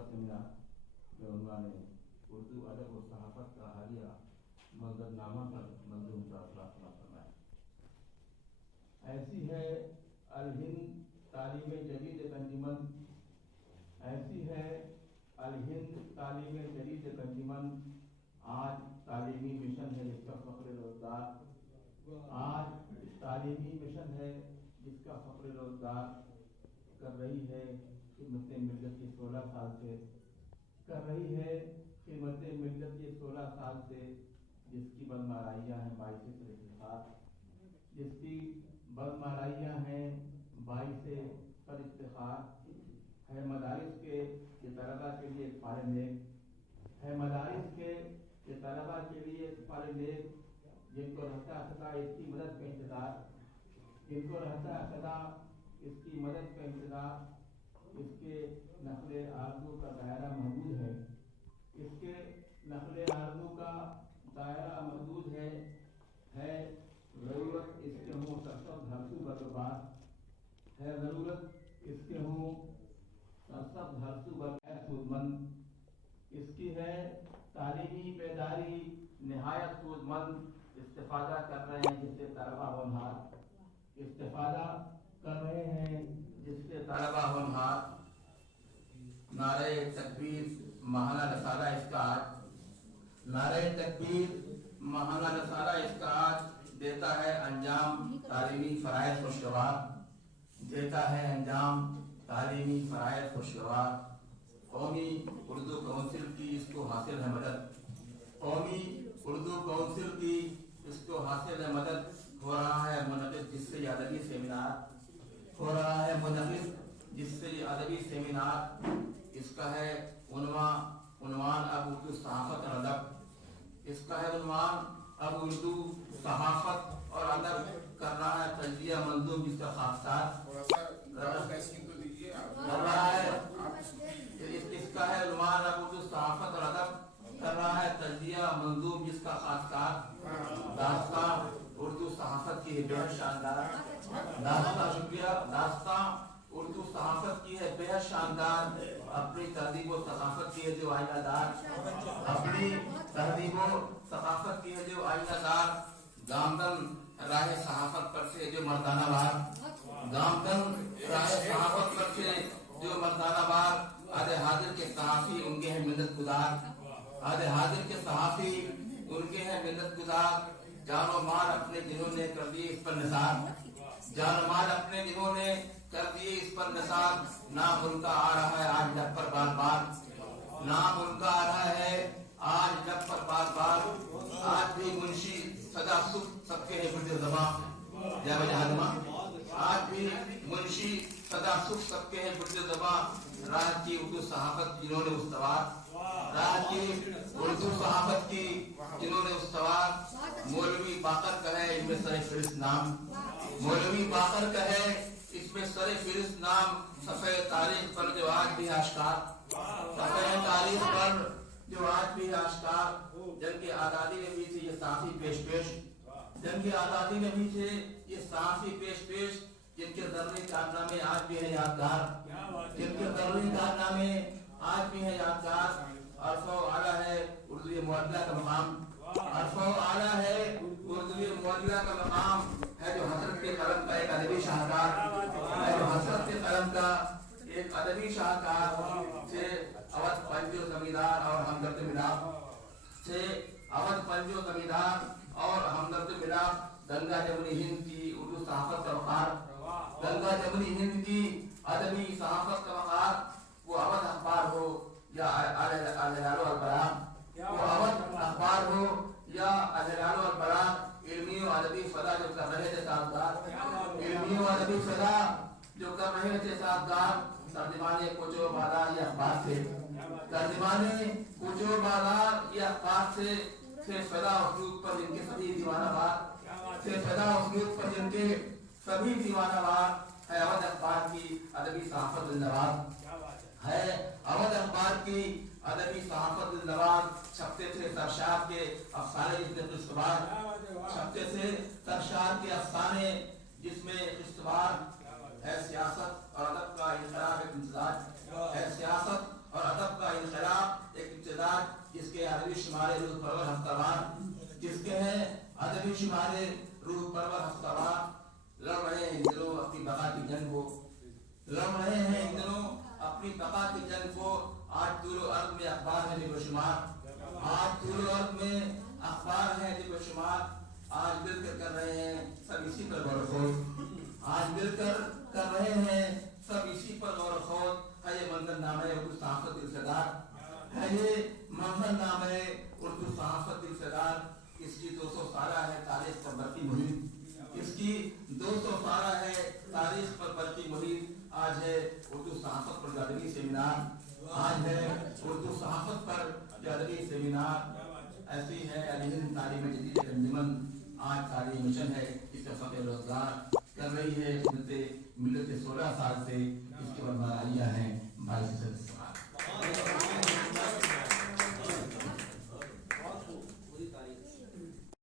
दूसरा सेमिनार बेعنवान उर्दू अदब और सहाफत का हालिया मंजरनामा पर मंजूम फरमाया। ऐसी है अल-हिंद तालीम जदीद अंजुमन, ऐसी है अल-हिंद तालीम जदीद अंजुमन, आज तालीमी मिशन है जिसका फख्र रोजगार, आज तालीमी मिशन है जिसका फख्र रोजगार कर रही है खिदमत मिल्लत की 16 साल से, कर रही है खिदमत मिल्लत की 16 साल से, जिसकी बदमाराइयाँ हैं 22 से इफ्तिखार, जिसकी बदमाराइयाँ हैं 22 पर इफ्तिखार है। मदारिस के ये तलबा के लिए एक फार नेक है, मदारिस के ये तलबा के लिए एक फार नेक, जिनको रहता सदा इसकी मदद का इंतजार, जिनको रहता सदा इसकी मदद का इंतजार, इसके नक़्ल आरज़ू का दायरा महदूद है, इसके नक़्ल आरज़ू का दायरा महदूद है ज़रूरत इसके हों सरसब धरसू बर्बाद, है ज़रूरत इसके हों सरसब धरसू बर्बाद, इसकी है तालीमी बेदारी निहायत सूझमंद, इस्तिफादा कर रहे हैं जिससे तलबा होनहार, इस्तिफादा कर रहे हैं जिससे तलबा होनहार। नारे तकबीर महाना रसाला इसका आज, नारे तकबीर महाना रसाला इसका आज देता है अंजाम तालीमी फराइज़ खुशगवार, देता है अंजाम तालीमी फराइज़ खुशगवार। कौमी उर्दू काउंसिल की इसको हासिल है मदद, कौमी उर्दू काउंसिल की इसको हासिल है मदद, हो रहा है मुनक़िद जिससे अदबी सेमिनार, हो रहा है मुनक़िद जिससे अदबी सेमिनार। इसका है उन्वान अब उर्दू सहाफ़त और अदब, इसका है उन्वान अब उर्दू सहाफ़त और अदब, कर रहा है तजज़िया मंजूम जिसका खाकसार कर रहा है। इसका है उन्वान अब उर्दू सहाफ़त और अदब, कर रहा है तजज़िया मंजूम जिसका खाकसार। दास्तां उर्दू सहाफ़त की है बेहद शानदार, दास्तां शुक्रिया, दास्तां उर्दू सहाफ़त की है बेहद शानदार, अपनी तहज़ीब व सकाफ़त की है जो आईनादार, अपनी तहज़ीब व सकाफ़त की है जो आईनादार। गामदन राह सहाफ़त पर से जो मर्दाना बार, गामदन राह सहाफ़त पर से जो मर्दाना बार। आधे हाजिर के सहाफ़ी उनके हैं मिन्नत गुज़ार, आधे हाजिर के सहाफ़ी उनके हैं मिन्नत गुज़ार। जान और माल अपने दिनों ने कर दिए इस पर निसार, जान और माल अपने दिनों ने कर दिए इस पर निसार। नाम उनका आ रहा है आज लब पर बार बार, नाम उनका आ रहा है आज लब पर बार बार। आज भी मुंशी सदा सुख सबके है बुर्द ज़बां, जय बजहादमा, आज भी मुंशी सदा सुख सबके है बुर्द ज़बां। राह की उर्दू सहाफ़त जिन्होंने उस्तवार, राह की उर्दू सहाफ़त की जिन्होंने उस्तवार। मौलवी बाकर का है इनमें सरे फिरिस्त नाम, मौलवी बाकर का है इसमें सरे फिरिस्त नाम। सफ़े तारीख पर जो आज भी आश्कार, सफ़े तारीख पर जो आज भी आश्कार। जंग आज़ादी में भी थे ये साफ़ी पेश पेश, जंग आज़ादी में भी थे ये साफ़ी पेश पेश, जिनके ज़र्री कारनामे आज भी है यादगार, जिनके ज़र्री कारनामे आज भी है यादगार। अरफ़ो आला है उर्दू मुअल्ला का मकाम, अरफ़ो आला है उर्दू मुअल्ला का मकाम, है जो हज़रत के कलम का एक अदबी शाहकार, है जो हज़रत के कलम का एक अदबी शाहकार। से अवध पंजो जमींदार और हमदर्द मिलाप, से अवध पंजो जमींदार और हमदर्द मिलाप। गंगा जमुनी हिंद की उर्दू सहाफ़त का वक़ार, गंगा जमुनी हिंद की अदबी सहाफ़त का वक़ार। वो अवध अखबार हो या अल-हिलाल वल बयान, वो अवध अखबार हो या अल-हिलाल वल बयान। इल्मी और अदबी फ़दा जो कर रहे थे साथगार, इल्मी और अदबी फ़दा जो कर रहे थे साथगार। तर्जुमाने कोचो बाजार ये अखबार से, तर्जुमाने कोचो बाजार ये अखबार से फ़दा उसलूब पर जिनके सभी दीवाना बार, से फ़दा उसलूब पर जिनके सभी दीवाना बार। है अवध अखबार की अदबी सहाफ़त जिंदाबाद, है अवध अखबार की अदबी सहाफ़त जिंदाबाद। छपते थे सरशार के अफसाने जिसमें किस्तबार, छपते थे सरशार के अफसाने जिसमें किस्तबार। है सियासत और अदब का इंतज़ार, है सियासत और अदब आज طول الارض میں اخبار ہے نب و شمار، آج طول الارض میں اخبار ہے نب و شمار، آج مل کر کر رہے ہیں سب اسی پر غور و خوض، آج مل کر کر رہے ہیں سب اسی پر غور و خوض۔ ہے یہ منظر نامہ اردو صحافت دلسدار، ہے یہ منظر نامہ اردو صحافت دلسدار۔ اس کی 200 سالہ ہے تاریخ پر برقی مہم، اس کی 200 سالہ ہے تاریخ پر برقی مہم۔ آج ہے اردو صحافت پر جادوی سیمینار، آج ہے اردو صحافت پر جادوی سیمینار۔ ایسی ہے علی ہند تعلیم جدید انجمن، آج تعلیم مشن ہے، اس کا فتح روزگار کر رہی ہے ملت 16 سال سے، اس کے بعد آئیہ ہیں 22 سے